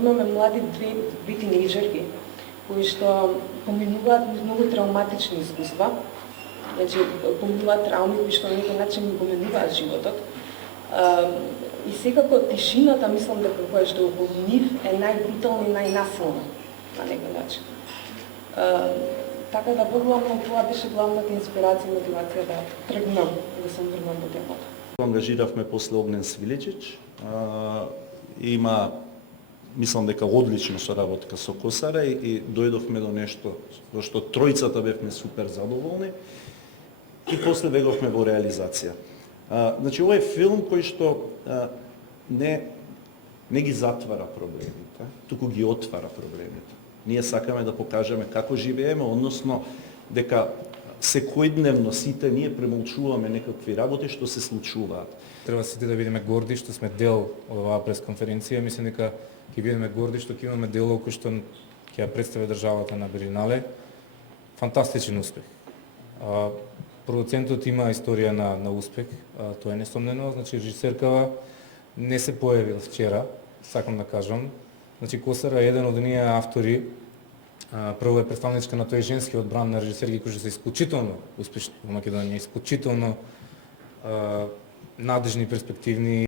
имаме млади две тинејџерки кои што поминуваат многу травматични искуства, значи поминуваат трауми кои што на некој начин им поменуваат животот. И секако тишината, мислам дека која што околу нив е најбрутална и најнасилна на некој начин. Така да поглавно тоа беше главната инспирација и мотивација да тргнам, да се врнам во темата. Ангажиравме после Огнен Свиличич. Има, мислам дека одлична соработка со Косара и дојдовме до нешто во што тројцата бевме супер задоволни и после беговме во реализација. Значи, ова е филм кој што не ги затвара проблемите, туку ги отвара проблемите. Ние сакаме да покажеме како живееме, односно дека секојдневно сите ние премолчуваме некакви работи што се случуваат. Треба сите да бидеме горди што сме дел од оваа пресконференција. Мислам дека ќе бидеме горди што ќе имаме дело кој што ќе ја представи државата на Беринале. Фантастичен успех. Продуцентот има историја на успех, тоа е несомнено. Значи, режисеркава не се појавил вчера, сакам да кажам. Значи, Косара е еден од оние автори, прво е представничка на тој женскиот бранд на режисерки кои што се исклучително успешни во Македонија, исклучително надежни, перспективни.